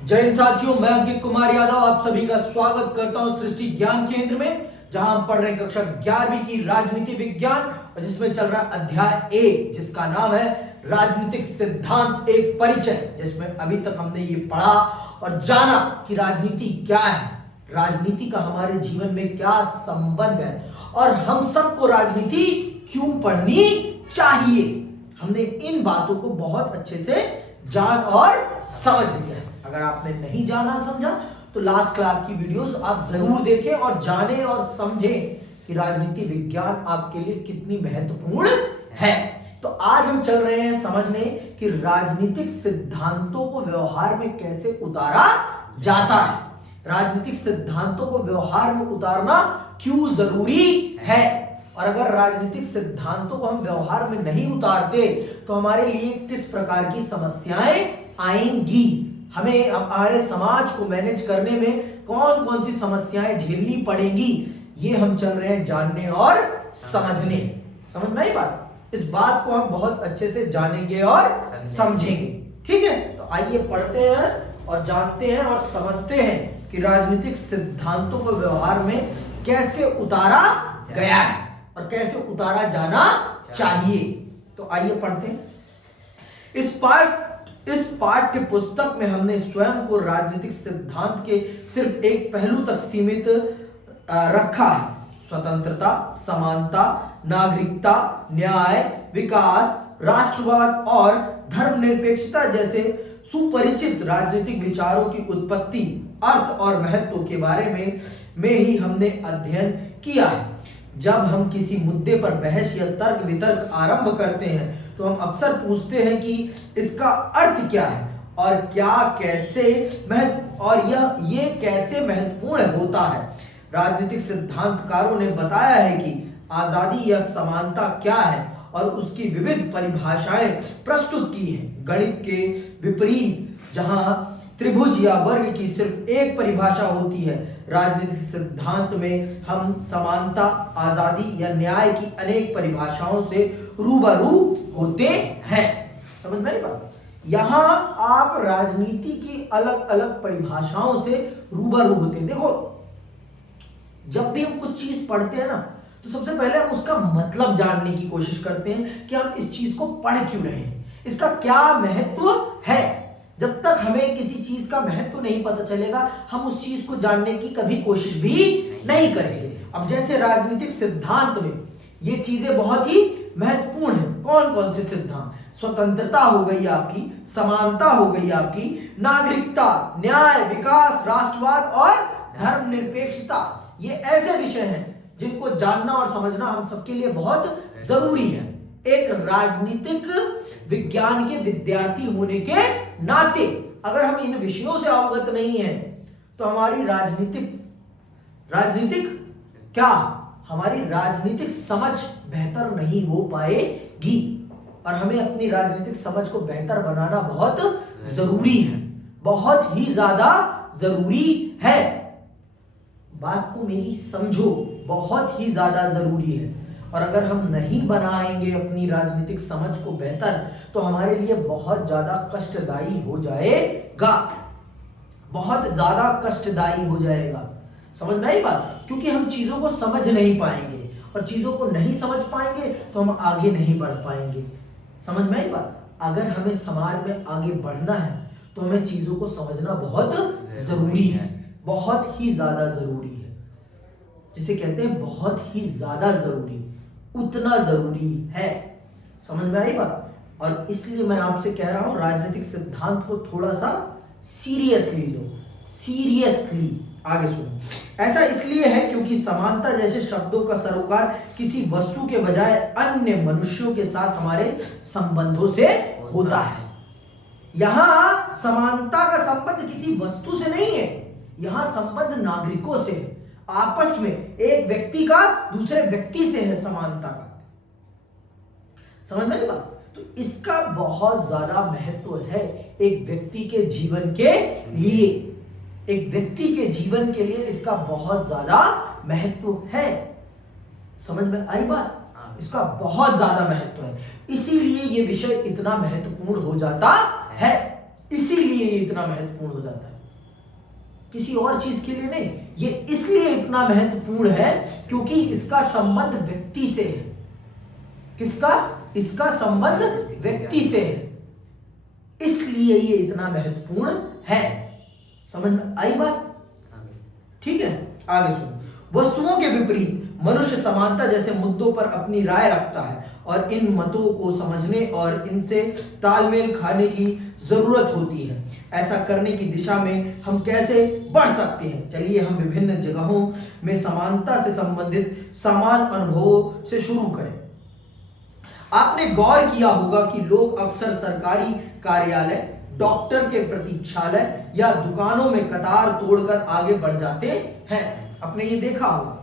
जय हिंद साथियों, मैं अंकित कुमार यादव आप सभी का स्वागत करता हूं सृष्टि ज्ञान केंद्र में, जहां हम पढ़ रहे हैं कक्षा 11वीं की राजनीति विज्ञान और जिसमें चल रहा अध्याय 1 जिसका नाम है राजनीतिक सिद्धांत एक परिचय। जिसमें अभी तक हमने ये पढ़ा और जाना कि राजनीति क्या है, राजनीति का हमारे जीवन में क्या संबंध है और हम सबको राजनीति क्यों पढ़नी चाहिए। हमने इन बातों को बहुत अच्छे से जान और समझ लिया। अगर आपने नहीं जाना समझा तो लास्ट क्लास की वीडियोस आप जरूर देखें और जानें और समझें कि राजनीति विज्ञान आपके लिए कितनी महत्वपूर्ण है। तो आज हम चल रहे हैं समझने कि राजनीतिक सिद्धांतों को व्यवहार में कैसे उतारा जाता है। राजनीतिक सिद्धांतों को व्यवहार में उतारना क्यों जरूरी है और अगर राजनीतिक सिद्धांतों को हम व्यवहार में नहीं उतारते तो हमारे लिए किस प्रकार की समस्याएं आएंगी, हमें हमारे समाज को मैनेज करने में कौन कौन सी समस्याएं झेलनी पड़ेंगी, ये हम चल रहे हैं जानने और समझने। समझ में आई बात? इस बात को हम बहुत अच्छे से जानेंगे और समझेंगे। ठीक है, तो आइए पढ़ते हैं और जानते हैं और समझते हैं कि राजनीतिक सिद्धांतों को व्यवहार में कैसे उतारा गया है और कैसे उतारा जाना चाहिए। तो आइए पढ़ते हैं। इस पाठ्य पुस्तक में हमने स्वयं को राजनीतिक सिद्धांत के सिर्फ एक पहलू तक सीमित रखा है। स्वतंत्रता, समानता, नागरिकता, न्याय, विकास, राष्ट्रवाद और धर्मनिरपेक्षता जैसे सुपरिचित राजनीतिक विचारों की उत्पत्ति, अर्थ और महत्व के बारे में ही हमने अध्ययन किया है। जब हम किसी मुद्दे पर बहस या तर्क वितर्क आरंभ करते हैं तो हम अक्सर पूछते हैं कि इसका अर्थ क्या है और क्या कैसे ये कैसे महत्वपूर्ण होता है। राजनीतिक सिद्धांतकारों ने बताया है कि आजादी या समानता क्या है और उसकी विविध परिभाषाएं प्रस्तुत की हैं। गणित के विपरीत जहां त्रिभुज या वर्ग की सिर्फ एक परिभाषा होती है, राजनीतिक सिद्धांत में हम समानता, आजादी या न्याय की अनेक परिभाषाओं से रूबरू होते हैं। समझ में आई बात? यहां आप राजनीति की अलग अलग परिभाषाओं से रूबरू होते हैं। देखो, जब भी हम कुछ चीज पढ़ते हैं ना तो सबसे पहले हम उसका मतलब जानने की कोशिश करते हैं कि हम इस चीज को पढ़ क्यों रहे हैं, इसका क्या महत्व है। जब तक हमें किसी चीज का महत्व नहीं पता चलेगा हम उस चीज को जानने की कभी कोशिश भी नहीं करेंगे। अब जैसे राजनीतिक सिद्धांत में ये चीजें बहुत ही महत्वपूर्ण हैं। कौन कौन से सिद्धांत? स्वतंत्रता हो गई आपकी, समानता हो गई आपकी, नागरिकता, न्याय, विकास, राष्ट्रवाद और धर्मनिरपेक्षता। ये ऐसे विषय हैं जिनको जानना और समझना हम सबके लिए बहुत जरूरी है। एक राजनीतिक विज्ञान के विद्यार्थी होने के नाते अगर हम इन विषयों से अवगत नहीं हैं तो हमारी राजनीतिक समझ बेहतर नहीं हो पाएगी और हमें अपनी राजनीतिक समझ को बेहतर बनाना बहुत जरूरी है, बहुत ही ज्यादा जरूरी है। बात को मेरी समझो, बहुत ही ज्यादा जरूरी है। और अगर हम नहीं बनाएंगे अपनी राजनीतिक समझ को बेहतर तो हमारे लिए बहुत ज्यादा कष्टदायी हो जाएगा, बहुत ज्यादा कष्टदायी हो जाएगा। समझ में आई बात? क्योंकि हम चीजों को समझ नहीं पाएंगे और चीजों को नहीं समझ पाएंगे तो हम आगे नहीं बढ़ पाएंगे। समझ में आई बात? अगर हमें समाज में आगे बढ़ना है तो हमें चीजों को समझना बहुत जरूरी है, बहुत ही ज्यादा जरूरी है। जिसे कहते हैं बहुत ही ज्यादा जरूरी, उतना जरूरी है। समझ में आई बात? और इसलिए मैं आपसे कह रहा हूं राजनीतिक सिद्धांत को थोड़ा सा सीरियसली लो, सीरियसली। आगे सुनो। ऐसा इसलिए है क्योंकि समानता जैसे शब्दों का सरोकार किसी वस्तु के बजाय अन्य मनुष्यों के साथ हमारे संबंधों से होता है। यहां समानता का संबंध किसी वस्तु से नहीं है, यहां संबंध नागरिकों से है, आपस में एक व्यक्ति का दूसरे व्यक्ति से है समानता का। समझ में आई बात? तो इसका बहुत ज्यादा महत्व है एक व्यक्ति के जीवन के लिए, एक व्यक्ति के जीवन के लिए इसका बहुत ज्यादा महत्व है। समझ में आई बात? इसका बहुत ज्यादा महत्व है, इसीलिए ये विषय इतना महत्वपूर्ण हो जाता है। इसीलिए ये इतना महत्वपूर्ण हो जाता है, किसी और चीज के लिए नहीं। ये इसलिए इतना महत्वपूर्ण है क्योंकि इसका संबंध व्यक्ति से है। किसका? इसका संबंध व्यक्ति से है, इसलिए ये इतना महत्वपूर्ण है। समझ में आई बात? ठीक है, आगे सुनो। वस्तुओं के विपरीत मनुष्य समानता जैसे मुद्दों पर अपनी राय रखता है और इन मतों को समझने और इनसे तालमेल खाने की जरूरत होती है। ऐसा करने की दिशा में हम कैसे बढ़ सकते हैं? चलिए हम विभिन्न जगहों में समानता से संबंधित समान अनुभवों से शुरू करें। आपने गौर किया होगा कि लोग अक्सर सरकारी कार्यालय, डॉक्टर के प्रतीक्षालय या दुकानों में कतार तोड़कर आगे बढ़ जाते हैं। आपने ये देखा होगा,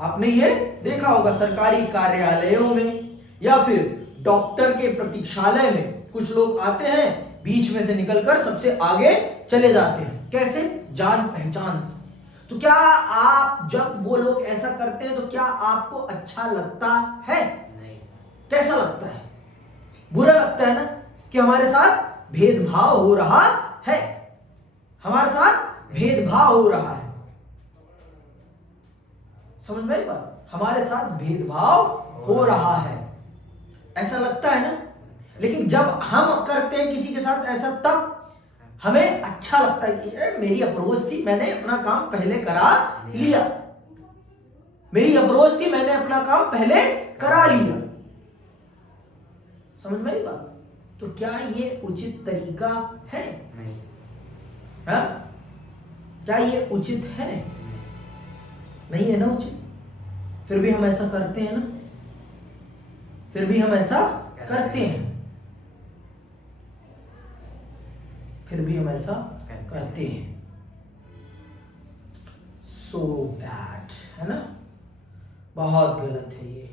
आपने ये देखा होगा सरकारी कार्यालयों में या फिर डॉक्टर के प्रतीक्षालय में कुछ लोग आते हैं, बीच में से निकलकर सबसे आगे चले जाते हैं। कैसे? जान पहचान से। तो क्या आप, जब वो लोग ऐसा करते हैं तो क्या आपको अच्छा लगता है? नहीं। कैसा लगता है? बुरा लगता है ना, कि हमारे साथ भेदभाव हो रहा है, हमारे साथ भेदभाव हो रहा है। समझ में आई बात? हमारे साथ भेदभाव हो रहा है, ऐसा लगता है ना। लेकिन जब हम करते हैं किसी के साथ ऐसा, तब हमें अच्छा लगता है कि मेरी अप्रोच थी, मैंने अपना काम पहले करा लिया, मेरी अप्रोच थी, मैंने अपना काम पहले करा लिया। समझ में आई बात? तो क्या ये उचित तरीका है? नहीं। हाँ? क्या ये उचित है? नहीं है ना उचित। फिर भी हम ऐसा करते हैं ना, फिर भी हम ऐसा करते हैं, फिर भी हम ऐसा करते हैं। सो बैड, है ना, बहुत गलत है ये,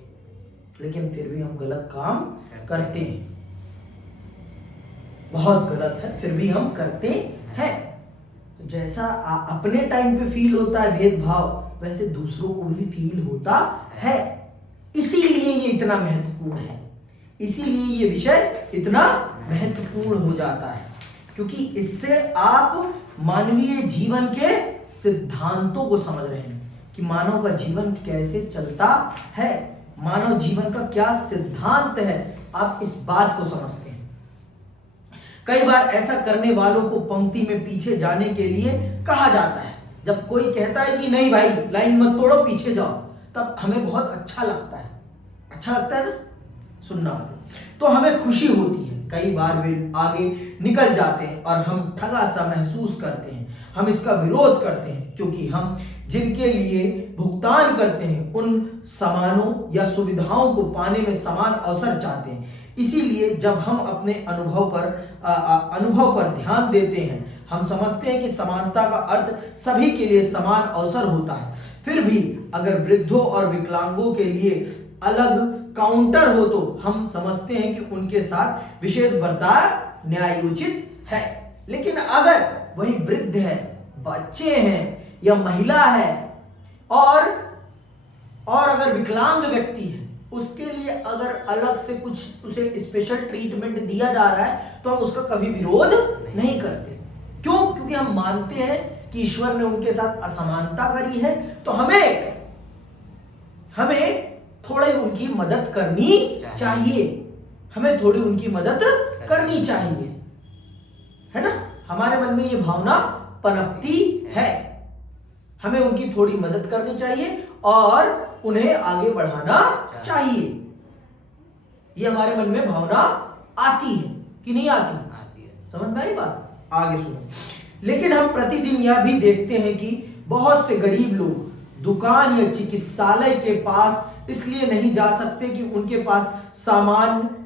लेकिन फिर भी हम गलत काम करते हैं, बहुत गलत है, फिर भी हम करते हैं। तो जैसा अपने टाइम पे फील होता है भेदभाव, वैसे दूसरों को भी फील होता है। इसीलिए ये इतना महत्वपूर्ण है, इसीलिए ये विषय इतना महत्वपूर्ण हो जाता है, क्योंकि इससे आप मानवीय जीवन के सिद्धांतों को समझ रहे हैं कि मानव का जीवन कैसे चलता है, मानव जीवन का क्या सिद्धांत है, आप इस बात को समझते हैं। कई बार ऐसा करने वालों को पंक्ति में पीछे जाने के लिए कहा जाता है। जब कोई कहता है कि नहीं भाई लाइन मत तोड़ो, पीछे जाओ, तब हमें बहुत अच्छा लगता है, अच्छा लगता है ना सुनना, तो हमें खुशी होती है। कई बार वे आगे निकल जाते हैं और हम ठगा सा महसूस करते हैं, हम इसका विरोध करते हैं, क्योंकि हम जिनके लिए भुगतान करते हैं उन सामानों या सुविधाओं को पाने में समान अवसर चाहते हैं। इसीलिए जब हम अपने अनुभव पर ध्यान देते हैं, हम समझते हैं कि समानता का अर्थ सभी के लिए समान अवसर होता है। फिर भी अगर वृद्धों और विकलांगों के लिए अलग काउंटर हो तो हम समझते हैं कि उनके साथ विशेष बर्ताव न्यायोचित है। लेकिन अगर वही वृद्ध है, बच्चे हैं या महिला है और अगर विकलांग व्यक्ति है, उसके लिए अगर अलग से कुछ उसे स्पेशल ट्रीटमेंट दिया जा रहा है तो हम उसका कभी विरोध नहीं करते। क्यों? क्योंकि हम मानते हैं कि ईश्वर ने उनके साथ असमानता करी है, तो हमें थोड़ी उनकी मदद करनी चाहिए, हमें थोड़ी उनकी मदद करनी चाहिए, है ना। हमारे मन में ये भावना पनपती है, हमें उनकी थोड़ी मदद करनी चाहिए और उन्हें आगे बढ़ाना चाहिए। ये हमारे मन में भावना आती है कि नहीं आती? आती है। समझ में आई बात? आगे सुनो। लेकिन हम प्रतिदिन यह भी देखते हैं कि बहुत से गरीब लोग दुकान या चिकित्सालय के पास इसलिए नहीं जा सकते कि उनके पास सामान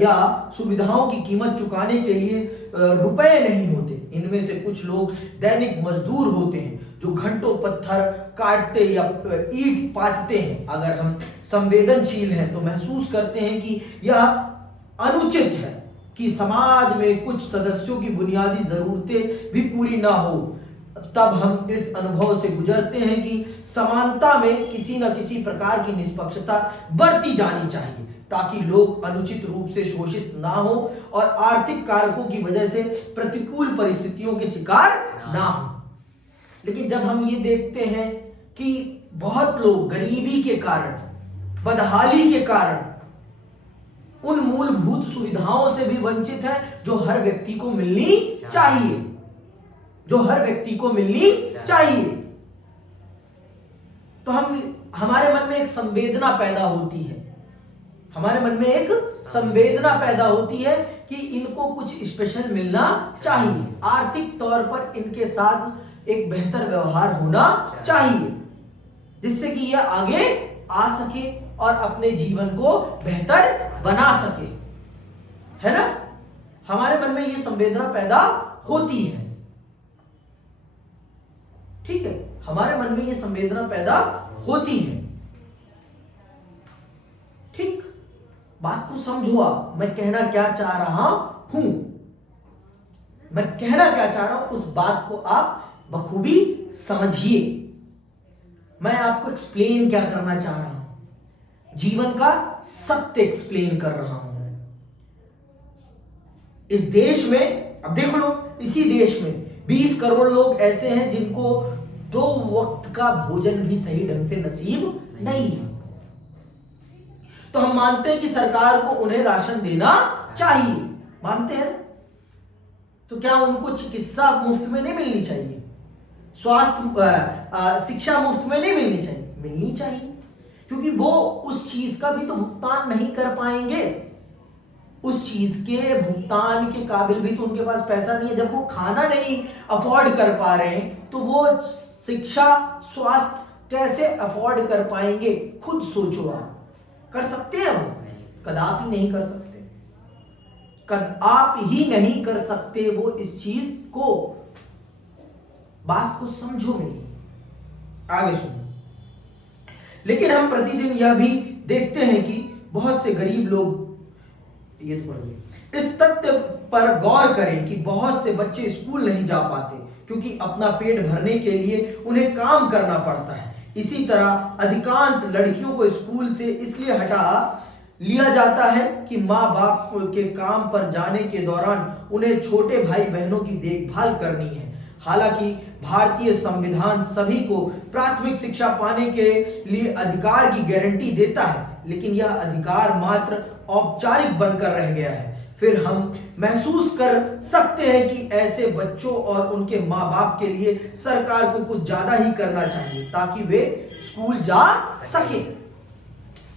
या सुविधाओं की कीमत चुकाने के लिए रुपए नहीं होते। इनमें से कुछ लोग दैनिक मजदूर होते हैं जो घंटों पत्थर काटते या ईंट पाथते हैं। अगर हम संवेदनशील हैं तो महसूस करते हैं कि यह अनुचित है कि समाज में कुछ सदस्यों की बुनियादी जरूरतें भी पूरी ना हो। तब हम इस अनुभव से गुजरते हैं कि समानता में किसी न किसी प्रकार की निष्पक्षता बरती जानी चाहिए। ताकि लोग अनुचित रूप से शोषित ना हो और आर्थिक कारकों की वजह से प्रतिकूल परिस्थितियों के शिकार ना हो। लेकिन जब हम ये देखते हैं कि बहुत लोग गरीबी के कारण, बदहाली के कारण उन मूलभूत सुविधाओं से भी वंचित हैं जो हर व्यक्ति को मिलनी चाहिए, जो हर व्यक्ति को मिलनी चाहिए, तो हमारे मन में एक संवेदना पैदा होती है, हमारे मन में एक संवेदना पैदा होती है कि इनको कुछ स्पेशल मिलना चाहिए, आर्थिक तौर पर इनके साथ एक बेहतर व्यवहार होना चाहिए, जिससे कि यह आगे आ सके और अपने जीवन को बेहतर बना सके, है ना। हमारे मन में यह संवेदना पैदा होती है, ठीक है, हमारे मन में यह संवेदना पैदा होती है। ठीक, बात को समझो आप, मैं कहना क्या चाह रहा हूं, मैं कहना क्या चाह रहा हूं उस बात को आप बखूबी समझिए। मैं आपको एक्सप्लेन क्या करना चाह रहा हूं, जीवन का सत्य एक्सप्लेन कर रहा हूं मैं। इस देश में, अब देख लो, इसी देश में 20 करोड़ लोग ऐसे हैं जिनको 2 वक्त का भोजन भी सही ढंग से नसीब नहीं है। तो हम मानते हैं कि सरकार को उन्हें राशन देना चाहिए, मानते हैं ना। तो क्या उनको चिकित्सा मुफ्त में नहीं मिलनी चाहिए, स्वास्थ्य शिक्षा मुफ्त में नहीं मिलनी चाहिए? मिलनी चाहिए, क्योंकि वो उस चीज का भी तो भुगतान नहीं कर पाएंगे, उस चीज के भुगतान के काबिल भी तो उनके पास पैसा नहीं है। जब वो खाना नहीं अफोर्ड कर पा रहे हैं तो वो शिक्षा, स्वास्थ्य कैसे अफोर्ड कर पाएंगे? खुद सोचो, आप कर सकते हैं? वो कदापि नहीं कर सकते, कदापि ही नहीं कर सकते वो इस चीज को। बात को समझो मेरी, आगे सुनो। लेकिन हम प्रतिदिन यह भी देखते हैं कि बहुत से गरीब लोग, ये तो पढ़िए, इस तथ्य पर गौर करें कि बहुत से बच्चे स्कूल नहीं जा पाते क्योंकि अपना पेट भरने के लिए उन्हें काम करना पड़ता है। इसी तरह अधिकांश लड़कियों को स्कूल से इसलिए हटा लिया जाता है कि माँ बाप के काम पर जाने के दौरान उन्हें छोटे भाई बहनों की देखभाल करनी है। हालांकि भारतीय संविधान सभी को प्राथमिक शिक्षा पाने के लिए अधिकार की गारंटी देता है, लेकिन यह अधिकार मात्र औपचारिक बनकर रह गया है। फिर हम महसूस कर सकते हैं कि ऐसे बच्चों और उनके माँ बाप के लिए सरकार को कुछ ज्यादा ही करना चाहिए ताकि वे स्कूल जा सके।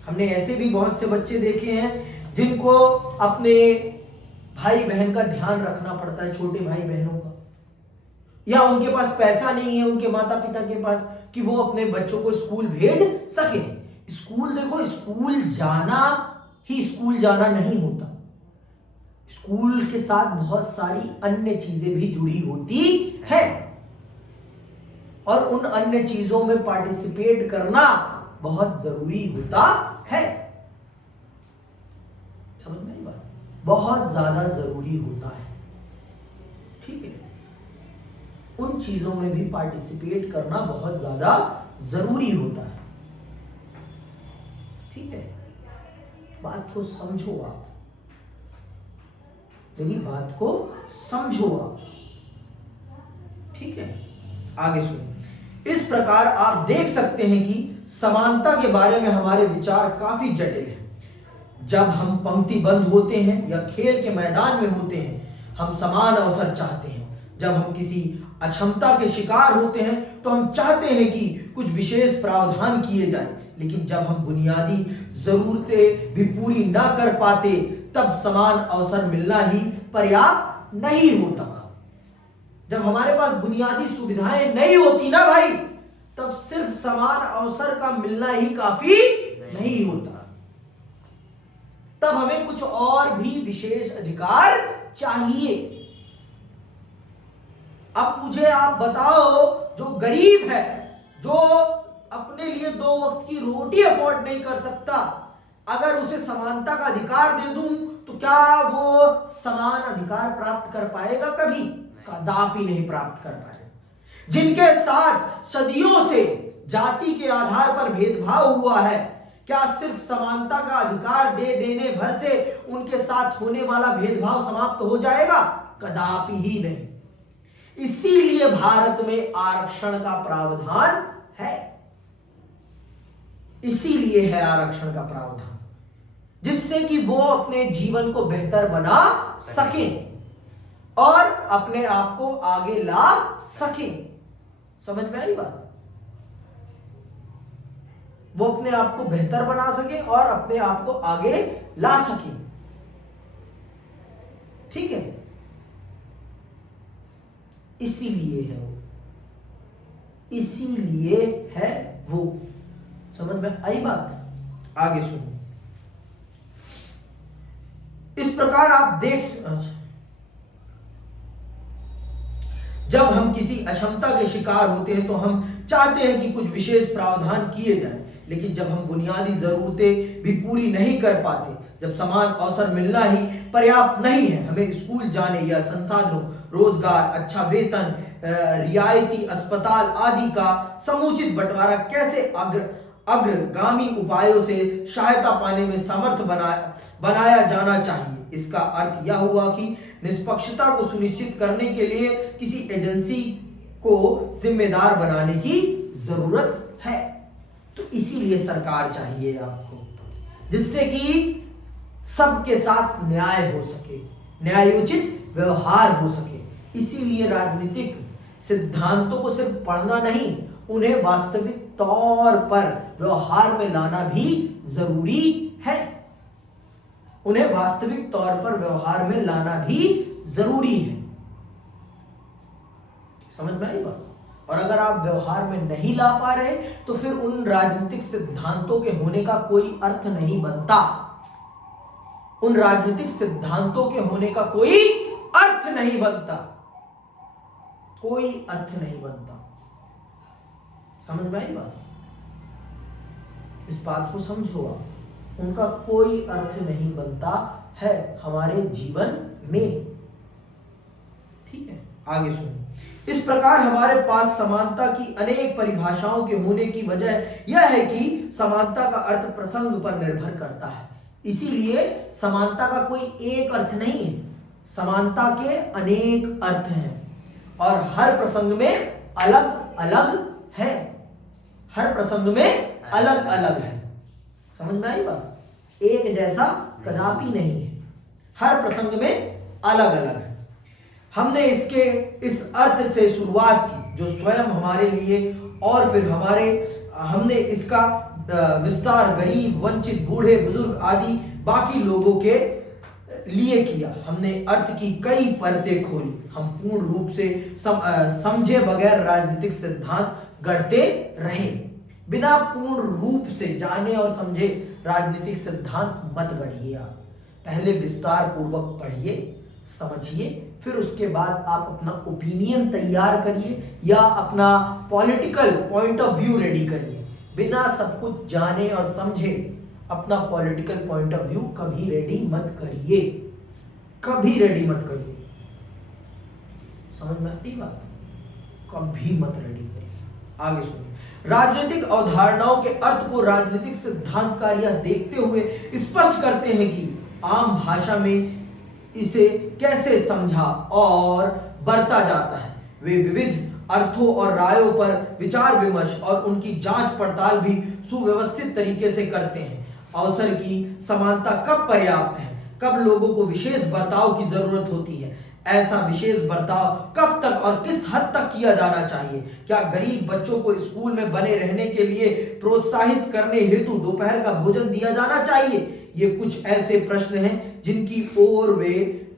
हमने ऐसे भी बहुत से बच्चे देखे हैं जिनको अपने भाई बहन का ध्यान रखना पड़ता है, छोटे भाई बहनों का, या उनके पास पैसा नहीं है उनके माता पिता के पास कि वो अपने बच्चों को स्कूल भेज सके। स्कूल देखो, स्कूल जाना ही स्कूल जाना नहीं होता, स्कूल के साथ बहुत सारी अन्य चीजें भी जुड़ी होती है और उन अन्य चीजों में पार्टिसिपेट करना बहुत जरूरी होता है। समझ में आई बात? बहुत ज्यादा जरूरी होता है, ठीक है। उन चीजों में भी पार्टिसिपेट करना बहुत ज्यादा जरूरी होता है, ठीक है। बात को समझो आप, मेरी बात को समझो आप, ठीक है। आगे सुनो। इस प्रकार आप देख सकते हैं कि समानता के बारे में हमारे विचार काफी जटिल हैं। जब हम पंक्तिबद्ध होते हैं या खेल के मैदान में होते हैं, हम समान अवसर चाहते हैं। जब हम किसी अक्षमता के शिकार होते हैं तो हम चाहते हैं कि कुछ विशेष प्रावधान किए जाएं, लेकिन जब हम बुनियादी जरूरतें भी पूरी ना कर पाते तब समान अवसर मिलना ही पर्याप्त नहीं होता। जब हमारे पास बुनियादी सुविधाएं नहीं होती ना भाई, तब सिर्फ समान अवसर का मिलना ही काफी नहीं होता। तब हमें कुछ और भी विशेष अधिकार चाहिए। अब मुझे आप बताओ, जो गरीब है, जो अपने लिए 2 वक्त की रोटी अफोर्ड नहीं कर सकता, अगर उसे समानता का अधिकार दे दूं तो क्या वो समान अधिकार प्राप्त कर पाएगा? कभी कदापि नहीं प्राप्त कर पाएगा। जिनके साथ सदियों से जाति के आधार पर भेदभाव हुआ है, क्या सिर्फ समानता का अधिकार दे देने भर से उनके साथ होने वाला भेदभाव समाप्त हो जाएगा? कदापि ही नहीं। इसीलिए भारत में आरक्षण का प्रावधान है। इसीलिए है आरक्षण का प्रावधान, जिससे कि वो अपने जीवन को बेहतर बना सकें और अपने आप को आगे ला सकें। समझ में आई बात? वो अपने आप को बेहतर बना सके और अपने आप को आगे ला सके। ठीक है, इसीलिए है वो, इसीलिए है वो। समझ में आई बात? आगे सुनो। इस प्रकार आप जब हम किसी अक्षमता के शिकार होते हैं तो हम चाहते हैं कि कुछ विशेष प्रावधान किए जाएं, लेकिन जब हम बुनियादी जरूरतें भी पूरी नहीं कर पाते, जब समान अवसर मिलना ही पर्याप्त नहीं है, हमें स्कूल जाने या संसाधनों, रोजगार, अच्छा वेतन, रियायती अस्पताल आदि का समुचित बंटवारा कैसे अग्रगामी उपायों से सहायता पाने में समर्थ बनाया जाना चाहिए। इसका अर्थ यह हुआ कि निष्पक्षता को सुनिश्चित करने के लिए किसी एजेंसी को जिम्मेदार बनाने की जरूरत है। तो इसीलिए सरकार चाहिए आपको, जिससे कि सबके साथ न्याय हो सके, न्यायोचित व्यवहार हो सके। इसीलिए राजनीतिक सिद्धांतों को सिर्फ पढ़ना नहीं, उन्हें वास्तविक तौर पर व्यवहार में लाना भी जरूरी है। उन्हें वास्तविक तौर पर व्यवहार में लाना भी जरूरी है। समझ में आई बात? और अगर आप व्यवहार में नहीं ला पा रहे तो फिर उन राजनीतिक सिद्धांतों के होने का कोई अर्थ नहीं बनता। उन राजनीतिक सिद्धांतों के होने का कोई अर्थ नहीं बनता, कोई अर्थ नहीं बनता। समझ में आई बात? इस बात को समझो आप, उनका कोई अर्थ नहीं बनता है हमारे जीवन में। ठीक है, आगे सुनो। इस प्रकार हमारे पास समानता की अनेक परिभाषाओं के होने की वजह यह है कि समानता का अर्थ प्रसंग पर निर्भर करता है। इसीलिए समानता का कोई एक अर्थ नहीं है, समानता के अनेक अर्थ हैं और हर प्रसंग में अलग अलग है। हर प्रसंग में अलग अलग है। समझ में आई बात? एक जैसा कदापि नहीं है, हर प्रसंग में अलग अलग है। हमने इसके इस अर्थ से शुरुआत की जो स्वयं हमारे लिए और फिर हमने इसका विस्तार गरीब, वंचित, बूढ़े, बुजुर्ग आदि बाकी लोगों के लिए किया। हमने अर्थ की कई परतें खोली। हम पूर्ण रूप से समझे बगैर राजनीतिक सिद्धांत गढ़ते रहे। बिना पूर्ण रूप से जाने और समझे राजनीतिक सिद्धांत मत गढ़िए। आप पहले विस्तार पूर्वक पढ़िए, समझिए, फिर उसके बाद आप अपना ओपिनियन तैयार करिए या अपना political point of view ready करिए। बिना सब कुछ जाने और समझे अपना पॉलिटिकल पॉइंट ऑफ व्यू कभी रेडी मत करिए, कभी रेडी मत करिए। समझ में आई बात? कभी मत रेडी करिए। आगे सुनिए। राजनीतिक अवधारणाओं के अर्थ को राजनीतिक सिद्धांतकार यह देखते हुए स्पष्ट करते हैं कि आम भाषा में इसे कैसे समझा और बरता जाता है। वे विविध अर्थों और रायों पर विचार विमर्श और उनकी जांच पड़ताल भी सुव्यवस्थित तरीके से करते हैं। अवसर की समानता कब पर्याप्त है, कब लोगों को विशेष बर्ताव की जरूरत होती है, ऐसा विशेष बर्ताव कब तक और किस हद तक किया जाना चाहिए, क्या गरीब बच्चों को स्कूल में बने रहने के लिए प्रोत्साहित करने हेतु दोपहर का भोजन दिया जाना चाहिए। ये कुछ ऐसे प्रश्न हैं जिनकी ओर वे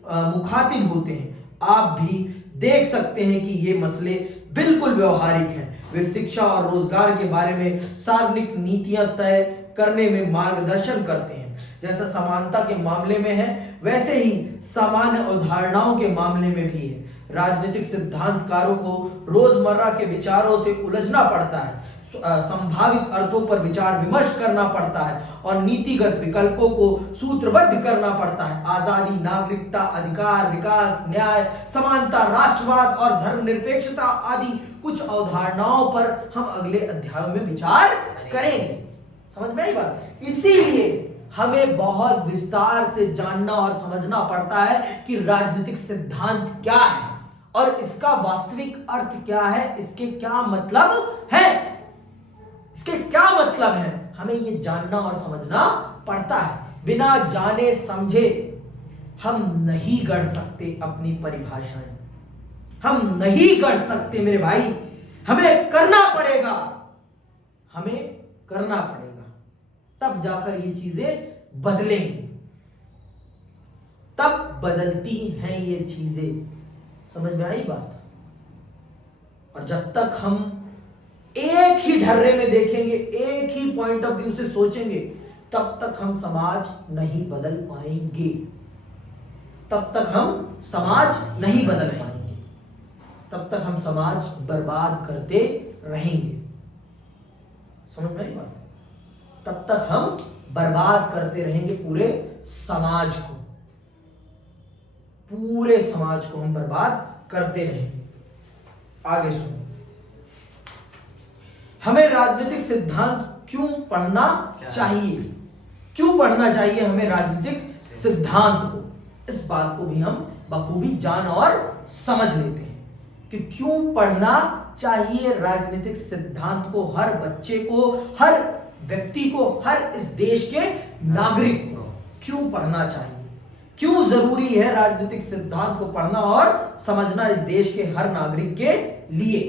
मुखातिब होते हैं। आप भी देख सकते हैं कि ये मसले बिल्कुल व्यवहारिक हैं। वे शिक्षा और रोजगार के बारे में सार्वजनिक नीतियां तय करने में मार्गदर्शन करते हैं। जैसा समानता के मामले में है वैसे ही सामान्य अवधारणाओं के मामले में भी है। राजनीतिक सिद्धांतकारों को रोजमर्रा के विचारों से उलझना पड़ता है, संभावित अर्थों पर विचार विमर्श करना पड़ता है और नीतिगत विकल्पों को सूत्रबद्ध करना पड़ता है। आजादी, नागरिकता, अधिकार, विकास, न्याय, समानता, राष्ट्रवाद और धर्मनिरपेक्षता आदि कुछ अवधारणाओं पर हम अगले अध्याय में विचार करेंगे। समझ में आई बात? इसीलिए हमें बहुत विस्तार से जानना और समझना पड़ता है कि राजनीतिक सिद्धांत क्या है और इसका वास्तविक अर्थ क्या है, इसके क्या मतलब है, इसके क्या मतलब है, हमें यह जानना और समझना पड़ता है। बिना जाने समझे हम नहीं गढ़ सकते अपनी परिभाषाएं, हम नहीं गढ़ सकते मेरे भाई। हमें करना पड़ेगा, हमें करना पड़ेगा, तब जाकर ये चीजें बदलेंगी, तब बदलती हैं ये चीजें। समझ में आई बात? और जब तक हम एक ही ढर्रे में देखेंगे, एक ही पॉइंट ऑफ व्यू से सोचेंगे, तब तक हम समाज नहीं बदल पाएंगे, तब तक हम समाज नहीं बदल पाएंगे, तब तक हम समाज बर्बाद करते रहेंगे। समझ में आई बात? तब तक हम बर्बाद करते रहेंगे पूरे समाज को, पूरे समाज को हम बर्बाद करते रहेंगे। आगे सुनो, हमें राजनीतिक सिद्धांत क्यों पढ़ना चाहिए? क्यों पढ़ना चाहिए हमें राजनीतिक सिद्धांत को? इस बात को भी हम बखूबी जान और समझ लेते हैं कि क्यों पढ़ना चाहिए राजनीतिक सिद्धांत को हर बच्चे को, हर व्यक्ति को, हर इस देश के नागरिक को क्यों पढ़ना चाहिए, क्यों जरूरी है राजनीतिक सिद्धांत को पढ़ना और समझना इस देश के हर नागरिक के लिए।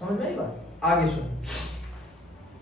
समझ में आई बात? आगे सुनो,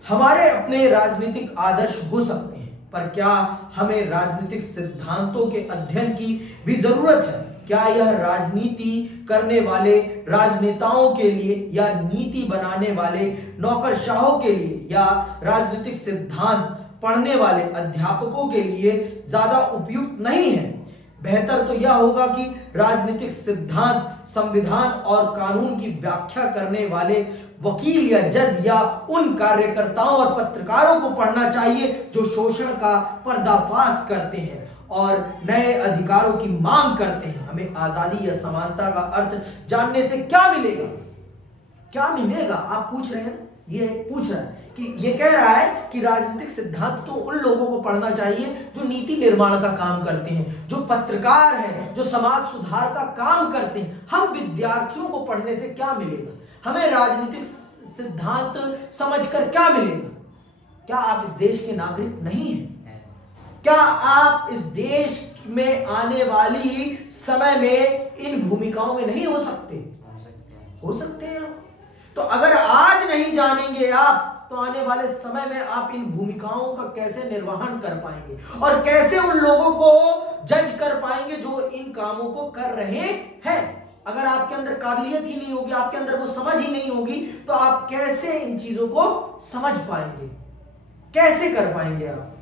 हमारे अपने राजनीतिक आदर्श हो सकते हैं, पर क्या हमें राजनीतिक सिद्धांतों के अध्ययन की भी जरूरत है? क्या यह राजनीति करने वाले राजनेताओं के लिए या नीति बनाने वाले नौकरशाहों के लिए या राजनीतिक सिद्धांत पढ़ने वाले अध्यापकों के लिए ज्यादा उपयुक्त नहीं है? बेहतर तो यह होगा कि राजनीतिक सिद्धांत संविधान और कानून की व्याख्या करने वाले वकील या जज या उन कार्यकर्ताओं और पत्रकारों को पढ़ना चाहिए जो शोषण का पर्दाफाश करते हैं और नए अधिकारों की मांग करते हैं। हमें आजादी या समानता का अर्थ जानने से क्या मिलेगा? क्या मिलेगा? आप पूछ रहे हैं ना, ये पूछ रहा है कि ये कह रहा है कि राजनीतिक सिद्धांत तो उन लोगों को पढ़ना चाहिए जो नीति निर्माण का काम करते हैं, जो पत्रकार हैं, जो समाज सुधार का काम करते हैं। हम विद्यार्थियों को पढ़ने से क्या मिलेगा? हमें राजनीतिक सिद्धांत समझकर क्या मिलेगा? क्या आप इस देश के नागरिक नहीं हैं? क्या आप इस देश में आने वाली समय में इन भूमिकाओं में नहीं हो सकते? हो सकते हैं आप। तो अगर आज नहीं जानेंगे आप, तो आने वाले समय में आप इन भूमिकाओं का कैसे निर्वहन कर पाएंगे और कैसे उन लोगों को जज कर पाएंगे जो इन कामों को कर रहे हैं? अगर आपके अंदर काबिलियत ही नहीं होगी, आपके अंदर वो समझ ही नहीं होगी, तो आप कैसे इन चीजों को समझ पाएंगे? कैसे कर पाएंगे आप?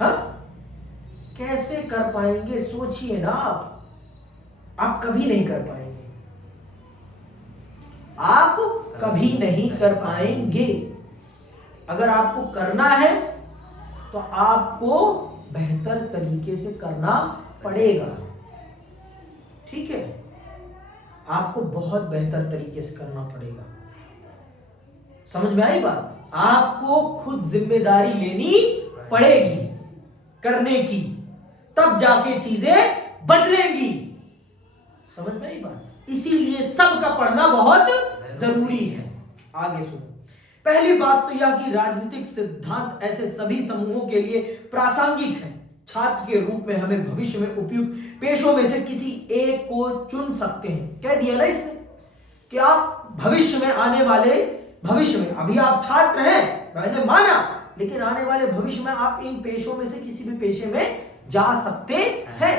हाँ, कैसे कर पाएंगे? सोचिए ना, आप कभी नहीं कर पाएंगे, आप कभी नहीं कर पाएंगे। अगर आपको करना है तो आपको बेहतर तरीके से करना पड़ेगा, ठीक है? आपको बहुत बेहतर तरीके से करना पड़ेगा। समझ में आई बात? आपको खुद जिम्मेदारी लेनी पड़ेगी करने की, तब जाके चीजें बदलेंगी। समझ में आई बात? इसीलिए सबका पढ़ना बहुत जरूरी है। आगे सुनो, पहली बात तो यह कि राजनीतिक सिद्धांत ऐसे सभी समूहों के लिए प्रासंगिक है। छात्र के रूप में हमें भविष्य में उपयुक्त पेशों में से किसी एक को चुन सकते हैं। कह दिया ना इसने कि आप भविष्य में आने वाले, भविष्य में, अभी आप छात्र हैं, मैंने माना, लेकिन आने वाले भविष्य में आप इन पेशों में से किसी भी पेशे में जा सकते हैं।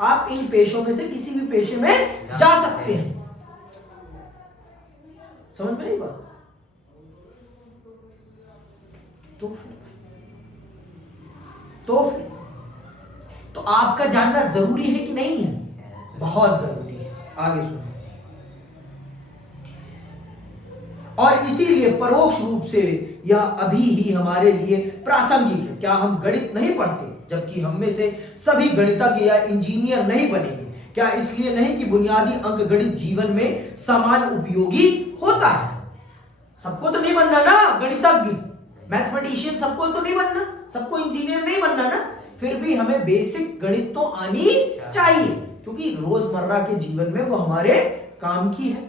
आप इन पेशों में से किसी भी पेशे में जा सकते हैं। समझ में आई बात? तो आपका जानना जरूरी है कि नहीं है? बहुत जरूरी है। आगे सुनो, और इसीलिए परोक्ष रूप से यह अभी ही हमारे लिए प्रासंगिक है। क्या हम गणित नहीं पढ़ते जबकि हम में से सभी गणितज्ञ या इंजीनियर नहीं बनेंगे? क्या इसलिए नहीं कि बुनियादी अंक गणित जीवन में सामान्य उपयोगी होता है? सबको तो नहीं बनना ना गणितज्ञ, मैथमेटिशियन, सबको तो नहीं बनना, सबको इंजीनियर नहीं बनना ना। फिर भी हमें बेसिक गणित तो आनी चाहिए, क्योंकि रोजमर्रा के जीवन में वो हमारे काम की है,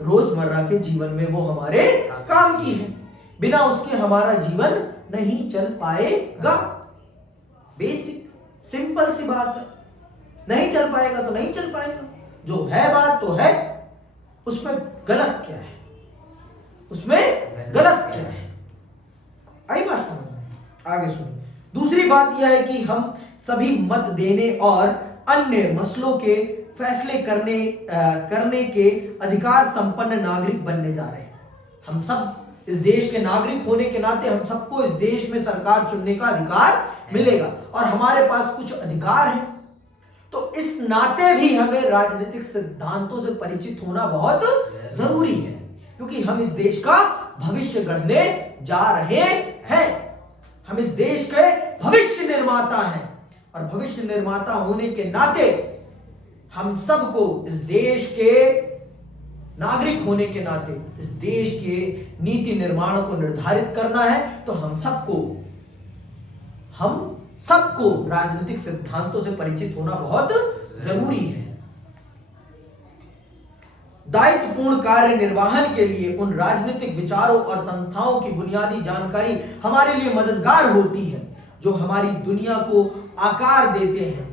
रोजमर्रा के जीवन में वो हमारे काम की है। बिना उसके हमारा जीवन नहीं चल पाएगा। बेसिक सिंपल सी बात है, नहीं चल पाएगा तो नहीं चल पाएगा। जो है बात तो है, उसमें गलत क्या है, उसमें गलत क्या है? आई बात समझ में? आगे सुनो। दूसरी बात यह है कि हम सभी मत देने और अन्य मसलों के फैसले करने के अधिकार संपन्न नागरिक बनने जा रहे हैं। हम सब इस देश के नागरिक होने के नाते हम सबको इस देश में सरकार चुनने का अधिकार मिलेगा और हमारे पास कुछ अधिकार हैं। तो इस नाते भी हमें राजनीतिक सिद्धांतों से परिचित होना बहुत जरूरी है, क्योंकि हम इस देश का भविष्य गढ़ने जा रहे हैं। हम इस देश के भविष्य निर्माता हैं और भविष्य निर्माता होने के नाते हम सबको इस देश के नागरिक होने के नाते इस देश के नीति निर्माण को निर्धारित करना है। तो हम सबको राजनीतिक सिद्धांतों से परिचित होना बहुत जरूरी है। दायित्वपूर्ण कार्य निर्वहन के लिए उन राजनीतिक विचारों और संस्थाओं की बुनियादी जानकारी हमारे लिए मददगार होती है जो हमारी दुनिया को आकार देते हैं।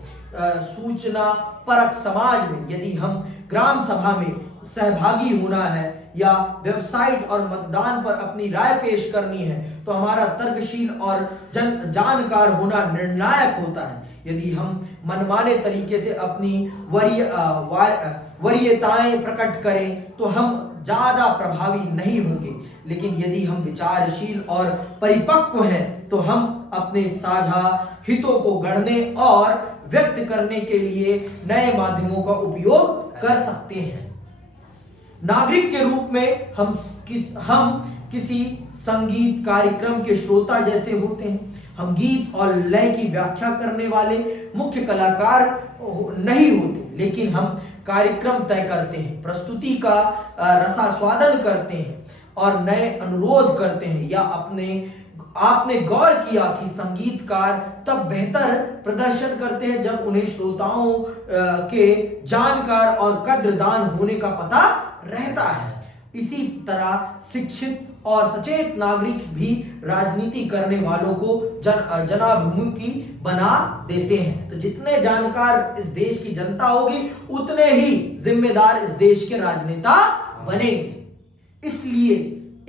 सूचना परक समाज में यदि हम ग्राम सभा में सहभागी होना है या वेबसाइट और मतदान पर अपनी राय पेश करनी है तो हमारा तर्कशील और जानकार होना निर्णायक होता है। यदि हम मनमाने तरीके से अपनी वरीयताएं प्रकट करें तो हम ज्यादा प्रभावी नहीं होंगे, लेकिन यदि हम विचारशील और परिपक्व हैं तो हम अपने साझा हितों को गढ़ने और व्यक्त करने के लिए नए माध्यमों का उपयोग कर सकते हैं। नागरिक के रूप में हम किसी संगीत कार्यक्रम के श्रोता जैसे होते हैं। हम गीत और लय की व्याख्या करने वाले मुख्य कलाकार नहीं होते, लेकिन हम कार्यक्रम तय करते हैं, प्रस्तुति का रसास्वादन करते हैं और नए अनुरोध करते हैं। या आपने गौर किया कि संगीतकार तब बेहतर प्रदर्शन करते हैं जब उन्हें श्रोताओं के जानकार और कद्रदान होने का पता रहता है। इसी तरह शिक्षित और सचेत नागरिक भी राजनीति करने वालों को जनाभिमुखी बना देते हैं। तो जितने जानकार इस देश की जनता होगी उतने ही जिम्मेदार इस देश के राजनेता बनेंगे। इसलिए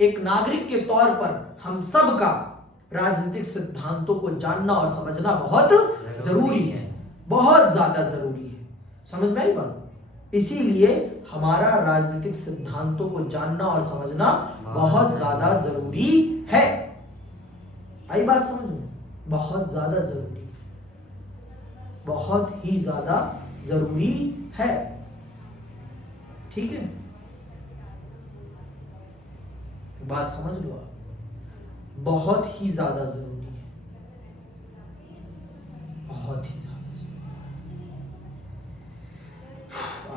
एक नागरिक के तौर पर हम सबका राजनीतिक सिद्धांतों को जानना और समझना बहुत जरूरी है, बहुत ज्यादा जरूरी है। समझ में आई बात? इसीलिए हमारा राजनीतिक सिद्धांतों को जानना और समझना बहुत ज्यादा जरूरी है। आई बात समझ में? बहुत ज्यादा जरूरी है, बहुत ही ज्यादा जरूरी है। ठीक है, बात समझ लो आप, बहुत ही ज्यादा जरूरी है, बहुत ही ज्यादा जरूरी।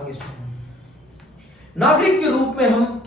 आगे सुनो। नागरिक के रूप में हम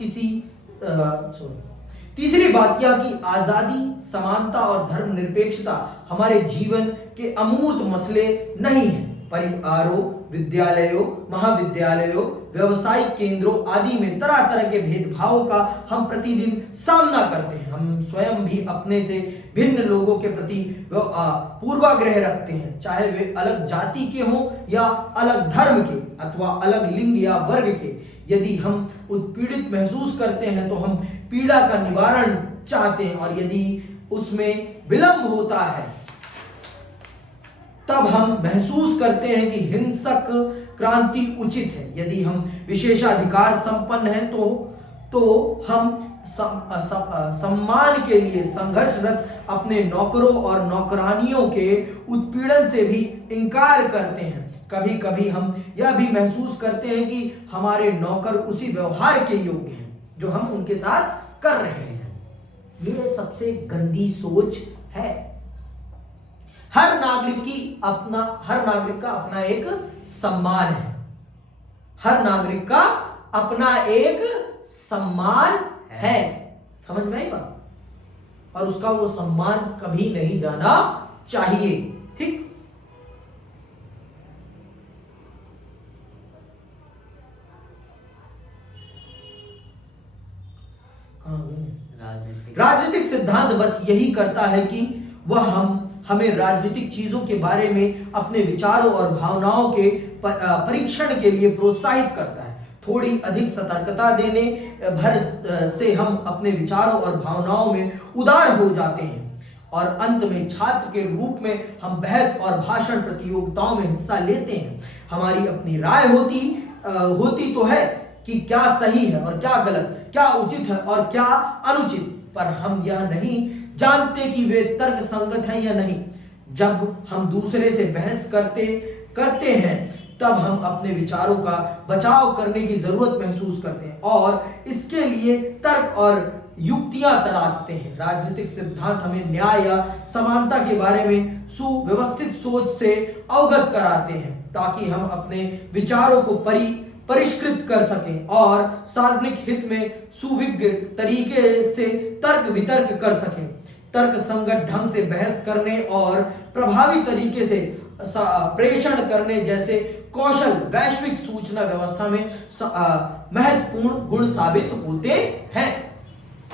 तीसरी बात यह कि आजादी, समानता और धर्मनिरपेक्षता हमारे जीवन के अमूर्त मसले नहीं हैं। परिवारों, विद्यालयों, महाविद्यालयों, व्यावसायिक केंद्रों आदि में तरह तरह के भेदभावों का हम प्रतिदिन सामना करते हैं। हम स्वयं भी अपने से भिन्न लोगों के प्रति पूर्वाग्रह रखते हैं, चाहे वे अलग जाति के हों या अलग धर्म के अथवा अलग लिंग या वर्ग के। यदि हम उत्पीड़ित महसूस करते हैं तो हम पीड़ा का निवारण चाहते हैं, और यदि उसमें विलंब होता है तब हम महसूस करते हैं कि हिंसक क्रांति उचित है। यदि हम विशेषाधिकार संपन्न हैं तो हम सम्मान के लिए संघर्षरत अपने नौकरों और नौकरानियों के उत्पीड़न से भी इनकार करते हैं। कभी कभी हम यह भी महसूस करते हैं कि हमारे नौकर उसी व्यवहार के योग्य हैं जो हम उनके साथ कर रहे हैं। ये सबसे गंदी सोच है। हर नागरिक का अपना एक सम्मान है। हर नागरिक का अपना एक सम्मान है। समझ में आई बात? और उसका वो सम्मान कभी नहीं जाना चाहिए। ठीक, राजनीतिक सिद्धांत बस यही करता है कि वह हमें राजनीतिक चीजों के बारे में अपने विचारों और भावनाओं के परीक्षण के लिए प्रोत्साहित करता है। थोड़ी अधिक सतर्कता देने भर से हम अपने विचारों और भावनाओं में उदार हो जाते हैं और अंत में छात्र के रूप में हम बहस और भाषण प्रतियोगिताओं में हिस्सा लेते हैं। हमारी अपनी राय होती तो है कि क्या सही है और क्या गलत, क्या उचित है और क्या अनुचित, पर हम यह नहीं जानते कि वे तर्क संगत हैं या नहीं। जब हम दूसरे से बहस करते हैं तब हम अपने विचारों का बचाव करने की जरूरत महसूस करते हैं और इसके लिए तर्क और युक्तियां तलाशते हैं। राजनीतिक सिद्धांत हमें न्याय या समानता के बारे में सुव्यवस्थित सोच से अवगत कराते हैं ताकि हम अपने विचारों को परिष्कृत कर सकें और सार्वजनिक हित में सुविज्ञ तरीके से तर्क वितर्क कर सकें। तर्क संगत ढंग से बहस करने और प्रभावी तरीके से प्रेषण करने जैसे कौशल वैश्विक सूचना व्यवस्था में महत्वपूर्ण गुण साबित होते हैं।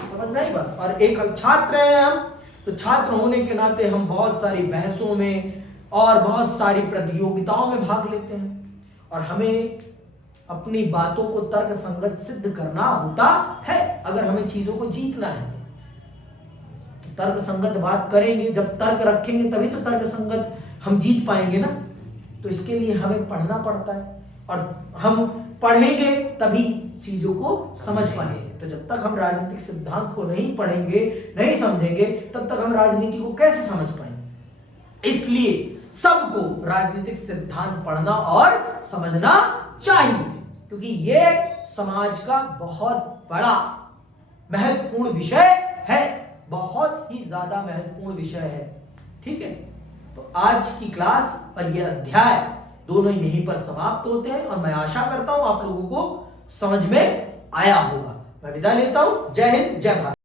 समझ में आई बात? और एक छात्र हैं हम, तो छात्र होने के नाते हम बहुत सारी बहसों में और बहुत सारी प्रतियोगिताओं में भाग लेते हैं और हमें अपनी बातों को तर्क संगत सिद्ध करना होता है। अगर हमें चीजों को जीतना है तो तर्क संगत बात करेंगे, जब तर्क रखेंगे तभी तो तर्क संगत हम जीत पाएंगे ना। तो इसके लिए हमें पढ़ना पड़ता है और हम पढ़ेंगे तभी चीजों को समझ पाएंगे। तो जब तक हम राजनीतिक सिद्धांत को नहीं पढ़ेंगे, नहीं समझेंगे, तब तक हम राजनीति को कैसे समझ पाएंगे? इसलिए सबको राजनीतिक सिद्धांत पढ़ना और समझना चाहिए, क्योंकि यह समाज का बहुत बड़ा महत्वपूर्ण विषय है, बहुत ही ज्यादा महत्वपूर्ण विषय है। ठीक है, तो आज की क्लास और यह अध्याय दोनों यहीं पर समाप्त होते हैं और मैं आशा करता हूं आप लोगों को समझ में आया होगा। मैं विदा लेता हूं। जय हिंद, जय भारत।